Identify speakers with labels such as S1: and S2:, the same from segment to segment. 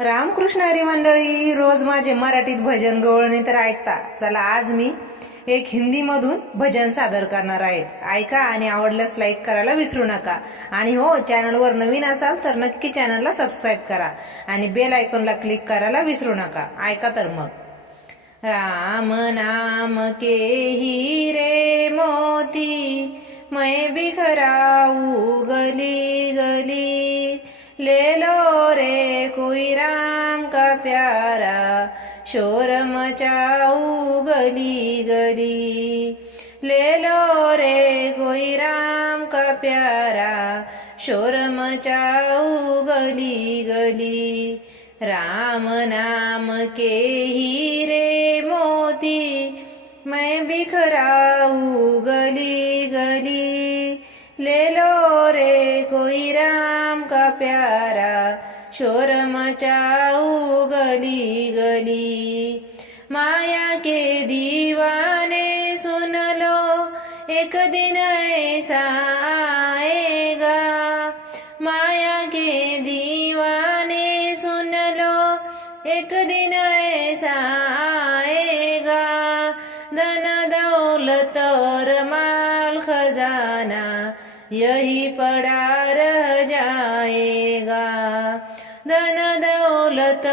S1: रामकृष्ण हरी मंडळी रोज माझे मराठीत भजन गवळणी तर ऐकता. चला आज मी एक हिंदीमधून भजन सादर करणार आहेत ऐका आणि आवडल्यास लाईक करायला विसरू नका. आणि हो चॅनलवर नवीन असाल तर नक्की चॅनलला सबस्क्राईब करा. आणि बेल आयकॉनला क्लिक करायला विसरू नका. ऐका तर मग. राम नाम के हीरे मोती मै बिखराऊ गली गली. राम का प्यारा, शोर मचाऊ गली गली। ले लो रे कोई राम का प्यारा, शोर मचाऊ गली गली। राम नाम के हीरे मोती, मैं बिखराऊ गली गली। ले लो रे कोई राम का प्यारा, शोर मचाऊ गली गली। माया के दीवाने सुन लो, एक दिन ऐसा आएगा। माया के दीवाने सुन लो, एक दिन ऐसा आएगा। धन दौलत और माल खजाना, यही पड़ा दौलत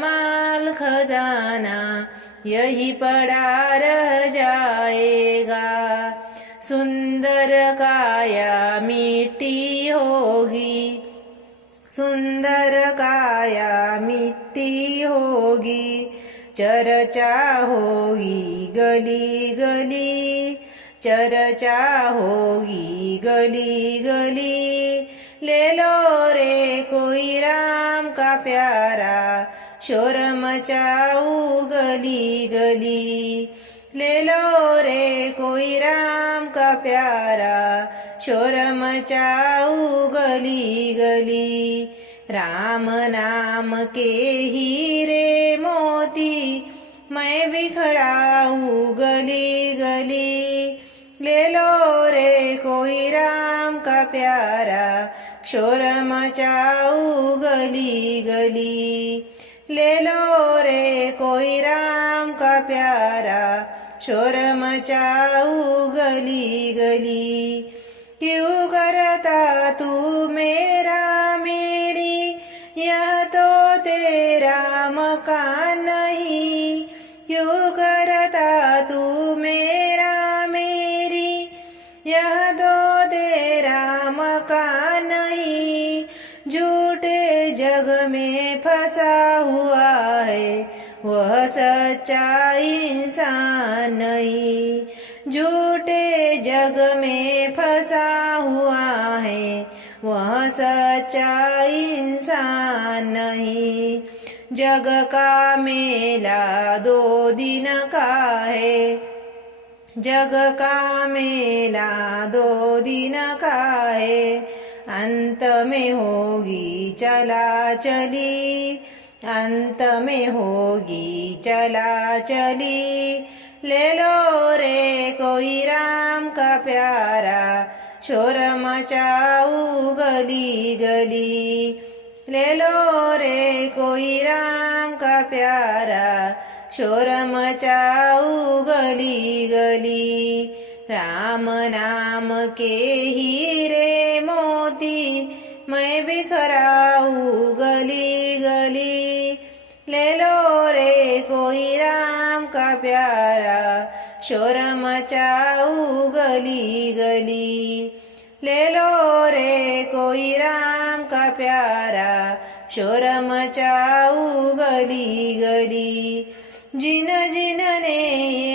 S1: माल खजाना, यही पड़ा रह जाएगा। सुंदर काया मिट्टी होगी, सुंदर काया मिट्टी होगी, चर्चा होगी गली गली, चर्चा होगी गली गली। ले लो रे कोई का प्यारा शोर मचाऊ गली गली. ले लो रे कोई राम का प्यारा शोर मचाऊ गली गली. राम नाम के हीरे मोती मैं बिखराऊ गली गली. ले लो रे कोई राम प्यारा क्षोर मचाऊ गली गली। ले लो रे कोई राम का प्यारा शोर मचाऊ गली गली फंसा हुआ है वह सच्चा इंसान नहीं। झूठे जग में फंसा हुआ है, वह सच्चा इंसान नहीं। जग का मेला दो दिन का है, जग का मेला दो दिन का है। अंत में होगी चला चली अंत में होगी चला चली ले लो रे कोई राम का प्यारा, शोर मचाऊ गली गली। ले लो रे कोई राम का प्यारा, शोर मचाऊ गली गली। राम नाम के हीरे मैं बिखराऊ गली गली। ले लो रे कोई राम का प्यारा शोर मचाऊ गली गली। ले लो रे कोई राम का प्यारा शोर मचाऊ गली गली। जिन जिन ने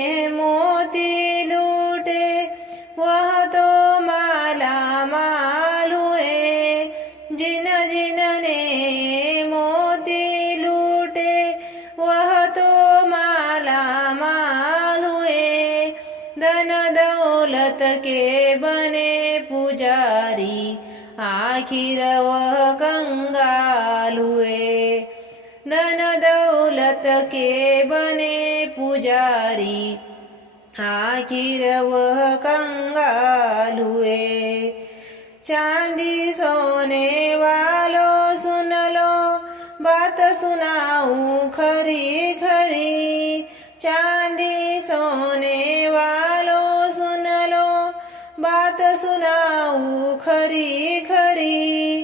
S1: के बने पुजारी आखिर वह कंगाल हुए धन दौलत के बने पुजारी आखिर वह कंगाल हुए चांदी सोने वालों सुन लो, बात सुनाऊं खरी खरी। चांदी सोने सुनाऊं खरी खरी।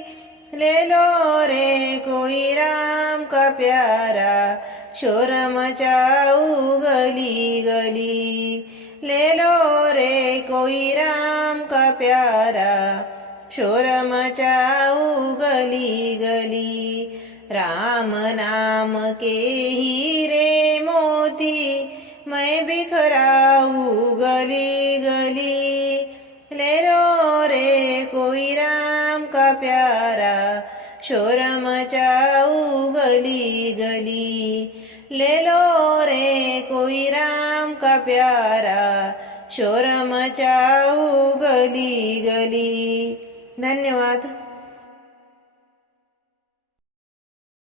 S1: ले लो रे कोई राम का प्यारा। शोर मचाऊ गली गली। ले लो रे कोई राम का प्यारा। शोर मचाऊ गली गली। राम नाम के का प्यारा. शोर मचाऊ गली गली. धन्यवाद.